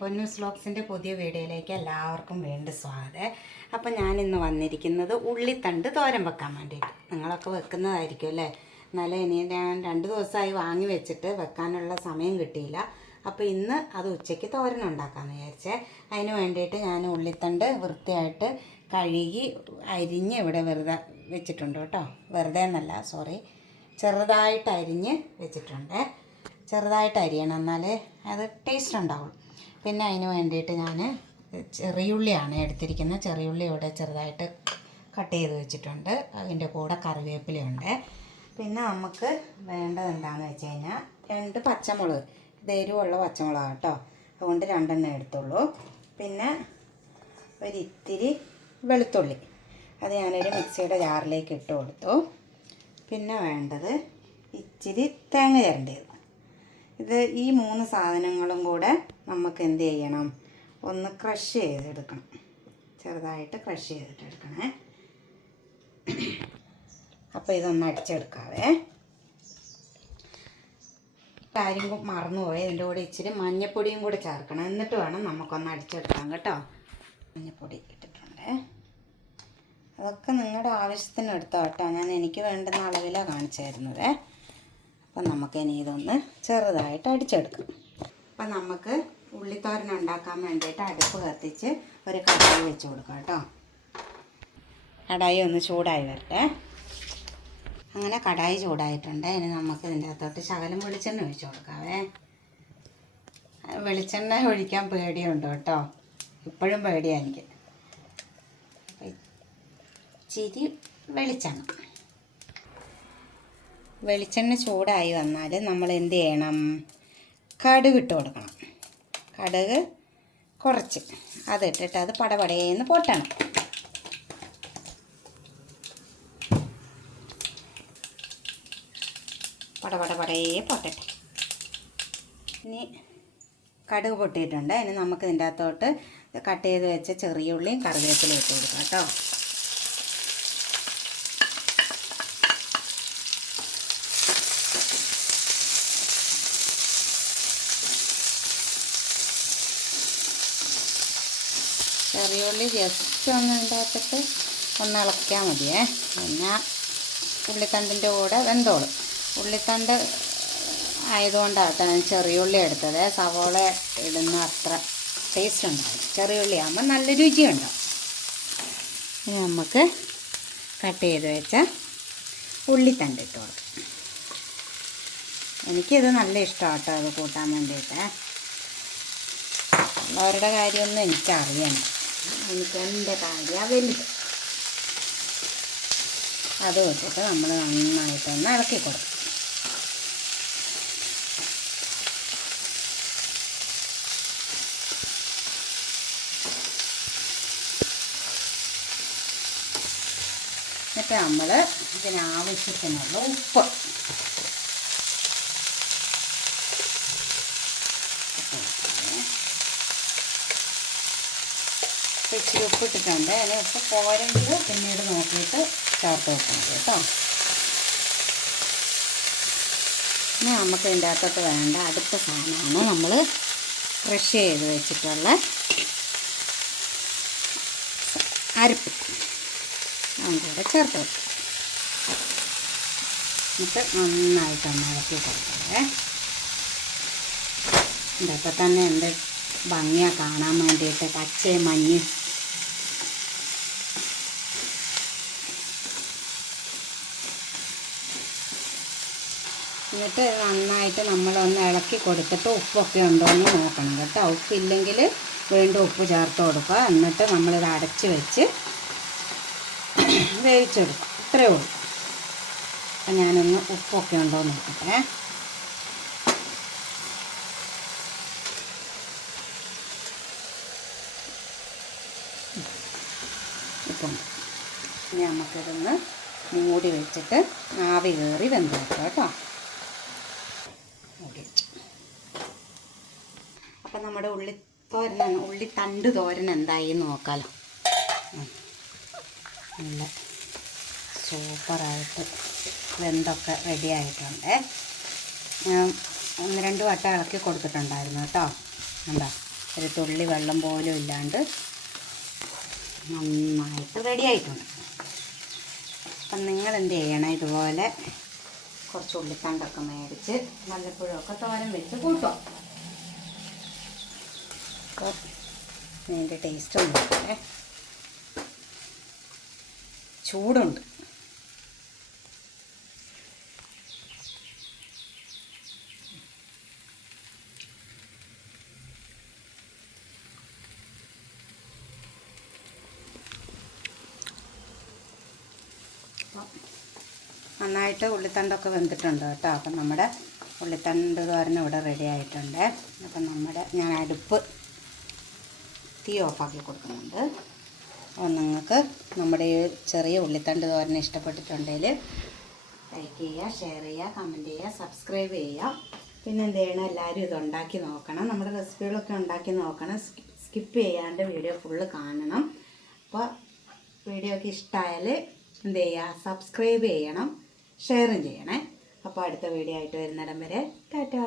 പൊന്നൂസ് വ്ലോഗ്സിന്റെ പുതിയ വീഡിയോയിലേക്ക് എല്ലാവർക്കും വീണ്ടും സ്വാഗതം. അപ്പം ഇന്ന് വന്നിരിക്കുന്നത് ഉള്ളിത്തണ്ട് തോരൻ വെക്കാൻ വേണ്ടിയിട്ട്. നിങ്ങളൊക്കെ വെക്കുന്നതായിരിക്കും അല്ലേ? എന്നാലും ഇനി ഞാൻ രണ്ട് ദിവസമായി വാങ്ങി വെച്ചിട്ട് വെക്കാനുള്ള സമയം കിട്ടിയില്ല. അപ്പോൾ ഇന്ന് അത് ഉച്ചയ്ക്ക് തോരൻ ഉണ്ടാക്കാമെന്ന് വിചാരിച്ചേ. അതിന് വേണ്ടിയിട്ട് ഞാൻ ഉള്ളിത്തണ്ട് വൃത്തിയായിട്ട് കഴുകി അരിഞ്ഞ് ഇവിടെ വെറുതെ വെച്ചിട്ടുണ്ട് കേട്ടോ. വെറുതെ എന്നല്ല സോറി ചെറുതായിട്ട് അരിഞ്ഞ് വെച്ചിട്ടുണ്ട്. ചെറുതായിട്ട് അരിയണം എന്നാലേ അത് ടേസ്റ്റ് ഉണ്ടാവുള്ളൂ. പിന്നെ അതിന് വേണ്ടിയിട്ട് ഞാൻ ചെറിയുള്ളിയാണ് എടുത്തിരിക്കുന്നത്. ചെറിയുള്ളി ഇവിടെ ചെറുതായിട്ട് കട്ട് ചെയ്ത് വെച്ചിട്ടുണ്ട്. അതിന്റെ കൂടെ കറിവേപ്പിലയുണ്ട്. പിന്നെ നമുക്ക് വേണ്ടത് എന്താണെന്ന് വെച്ച് കഴിഞ്ഞാൽ രണ്ട് പച്ചമുളക്. എരിവുള്ള പച്ചമുളക് കേട്ടോ അതുകൊണ്ട് രണ്ടെണ്ണം എടുത്തുള്ളൂ. പിന്നെ ഒരിത്തിരി വെളുത്തുള്ളി. അത് ഞാനൊരു മിക്സിയുടെ ജാറിലേക്ക് ഇട്ട് കൊടുത്തു. പിന്നെ വേണ്ടത് ഇച്ചിരി തേങ്ങ ചിരണ്ടിയത്. ഇത് ഈ മൂന്ന് സാധനങ്ങളും കൂടെ നമുക്ക് എന്ത് ചെയ്യണം? ഒന്ന് ക്രഷ് ചെയ്തെടുക്കണം. ചെറുതായിട്ട് ക്രഷ് ചെയ്തിട്ടെടുക്കണേ. അപ്പോൾ ഇതൊന്ന് അടിച്ചെടുക്കാവേ. കാര്യം മറന്നുപോയി. ഇതിന്റെ കൂടെ ഇച്ചിരി മഞ്ഞപ്പൊടിയും കൂടെ ചേർക്കണം. എന്നിട്ട് വേണം നമുക്കൊന്ന് അടിച്ചെടുക്കാം കേട്ടോ. മഞ്ഞപ്പൊടി ഇട്ടിട്ടുണ്ട്. അതൊക്കെ നിങ്ങളുടെ ആവശ്യത്തിന് എടുത്തോ കേട്ടോ ഞാൻ എനിക്ക് വേണ്ടുന്ന അളവിലാണ് കാണിച്ചു തരുന്നത് അപ്പം നമുക്ക് ഇനി ഇതൊന്ന് ചെറുതായിട്ട് അടിച്ചെടുക്കാം. അപ്പം നമുക്ക് ഉള്ളിത്തോരൻ ഉണ്ടാക്കാൻ വേണ്ടിയിട്ട് അടുപ്പ് കത്തിച്ച് ഒരു കടായി വെച്ച് കൊടുക്കാം കേട്ടോ. കടായി ഒന്ന് ചൂടായി വരട്ടെ. അങ്ങനെ കടായി ചൂടായിട്ടുണ്ട്. ഇനി നമുക്ക് ഇതിന്റെ അകത്തോട്ട് ശകലം വെളിച്ചെണ്ണ ഒഴിച്ചു കൊടുക്കാവേ. വെളിച്ചെണ്ണ ഒഴിക്കാൻ പേടിയുണ്ട് കേട്ടോ. ഇപ്പോഴും പേടിയാണ് എനിക്ക്. ഇച്ചിരി വെളിച്ചെണ്ണ. വെളിച്ചെണ്ണ ചൂടായി വന്നാൽ നമ്മൾ എന്ത് ചെയ്യണം? കടുക് ഇട്ട് കൊടുക്കണം. കടുക് കുറച്ച്. അത് ഇട്ടിട്ട് അത് പടപടയെന്ന് പൊട്ടണം. പടപടപടയെ പൊട്ടട്ടെ. ഇനി കടുക് പൊട്ടിയിട്ടുണ്ട്. ഇനി നമുക്ക് ഇതിന്റെ അകത്തോട്ട് കട്ട് ചെയ്ത് വെച്ച ചെറിയ ഉള്ളിയും കറിവേപ്പിലയും ഇട്ട് കൊടുക്കാം കേട്ടോ. ചെറിയ ഉള്ളി ജസ്റ്റ് ഒന്ന് ഉണ്ടാക്കിയിട്ട് ഒന്ന് ഇളക്കിയാൽ മതിയേ. പിന്നെ ഉള്ളിത്തണ്ടിന്റെ കൂടെ വെന്തോളും. ഉള്ളിത്തണ്ട് ആയതുകൊണ്ടാണ് ഞാൻ ചെറിയ ഉള്ളി എടുത്തത്. സവോള ഇടുന്ന അത്ര ടേസ്റ്റ് ഉണ്ടാവും ചെറിയുള്ളി ആകുമ്പോൾ നല്ല രുചിയുണ്ടാവും ഇനി നമുക്ക് കട്ട് ചെയ്ത് വെച്ച ഉള്ളിത്തണ്ട് ഇട്ട് കൊടുക്കാം. എനിക്കിത് നല്ല ഇഷ്ടമാണ് കേട്ടോ അത് കൂട്ടാൻ വേണ്ടിയിട്ട്. ഉള്ളവരുടെ കാര്യമൊന്നും എനിക്കറിയണം എനിക്ക് എന്റെ കാര്യം വലുത് അത് വെച്ചിട്ട് നമ്മൾ നന്നായിട്ടൊന്ന് ഇളക്കി കൊടുക്കും. എന്നിട്ട് നമ്മൾ ഇതിനാവശ്യത്തിനുള്ള ഉപ്പ് ഇച്ചിരി ഉപ്പ് ഇട്ടിട്ടുണ്ട് അതിന് ഉപ്പ് പോരെങ്കിൽ പിന്നീട് നോക്കിയിട്ട് ചേർത്ത് വെക്കണം കേട്ടോ. ഇനി നമുക്ക് ഇതിന്റെ അകത്തോട്ട് വേണ്ട അടുത്ത സാധനമാണ് നമ്മൾ ക്രഷ് ചെയ്ത് വെച്ചിട്ടുള്ള അരപ്പ്. കൂടെ ചേർത്ത് വെക്കാം. എന്നിട്ട് നന്നായിട്ടൊന്ന് ഇളക്കി കൊടുക്കണേ ഇതൊക്കെ തന്നെ എന്ത് ഭംഗിയാണ് കാണാൻ വേണ്ടിയിട്ട് പച്ചയും മഞ്ഞയും എന്നിട്ട് നന്നായിട്ട് നമ്മളൊന്ന് ഇളക്കി കൊടുത്തിട്ട് ഉപ്പൊക്കെ ഉണ്ടോ എന്ന് നോക്കണം കേട്ടോ. ഉപ്പില്ലെങ്കിൽ വീണ്ടും ഉപ്പ് ചേർത്ത് കൊടുക്കുക. എന്നിട്ട് നമ്മളിത് അടച്ച് വെച്ച് വേവിച്ചെടുക്കും. ഇത്രയേ ഉള്ളൂ. അപ്പം ഞാനൊന്ന് ഉപ്പൊക്കെ ഉണ്ടോ എന്ന് നോക്കട്ടെ. ഇപ്പം നമുക്കിതൊന്ന് മൂടി വെച്ചിട്ട് ആവി കയറി വെന്ത് വെക്കാം കേട്ടോ മൂടി വെച്ചു അപ്പം നമ്മുടെ ഉള്ളി തോരൻ ഉള്ളി തണ്ട് തോരൻ എന്തായി നോക്കാലോ. നല്ല സൂപ്പറായിട്ട് വെന്തൊക്കെ റെഡി ആയിട്ടുണ്ട്. ഞാൻ ഒന്ന് രണ്ട് വട്ടം ഇളക്കി കൊടുത്തിട്ടുണ്ടായിരുന്നു കേട്ടോ. എന്താ ഒരു തുള്ളി വെള്ളം പോലും ഇല്ലാണ്ട് നന്നായിട്ട് റെഡി ആയിട്ടുണ്ട്. അപ്പം നിങ്ങൾ എന്ത് ചെയ്യണം? ഇതുപോലെ കുറച്ച് ഉള്ളിത്തണ്ടൊക്കെ മേടിച്ച് മല്ലപ്പുഴമൊക്കെ തോരം വെച്ച് കൂട്ടുക അപ്പോൾ അതിന്റെ ടേസ്റ്റ് ഒന്നും ചൂടുണ്ട്. നന്നായിട്ട് ഉള്ളിത്തണ്ടൊക്കെ വെന്തിട്ടുണ്ട് കേട്ടോ. അപ്പം നമ്മുടെ ഉള്ളിത്തണ്ട് തോരൻ ഇവിടെ റെഡി ആയിട്ടുണ്ട്. അപ്പം നമ്മുടെ ഞാൻ അടുപ്പ് തീ ഓഫാക്കി കൊടുക്കുന്നുണ്ട്. അപ്പോൾ നിങ്ങൾക്ക് നമ്മുടെ ഈ ചെറിയ ഉള്ളിത്തണ്ട് തോരൻ ഇഷ്ടപ്പെട്ടിട്ടുണ്ടെങ്കിൽ ലൈക്ക് ചെയ്യുക ഷെയർ ചെയ്യുക കമന്റ് ചെയ്യുക സബ്സ്ക്രൈബ് ചെയ്യുക. പിന്നെ എന്ത് ചെയ്യണം? എല്ലാവരും ഇത് ഉണ്ടാക്കി നോക്കണം. നമ്മുടെ റെസിപ്പികളൊക്കെ ഉണ്ടാക്കി നോക്കണം. സ്കിപ്പ് ചെയ്യാണ്ട് വീഡിയോ ഫുള്ള് കാണണം. അപ്പോൾ വീഡിയോ ഒക്കെ ഇഷ്ടമായാൽ എന്ത് ചെയ്യുക? സബ്സ്ക്രൈബ് ചെയ്യണം. ഷെയറും ചെയ്യണേ. അപ്പോൾ അടുത്ത വീഡിയോ ആയിട്ട് വരുന്നിടം വരെ. ടാറ്റാ.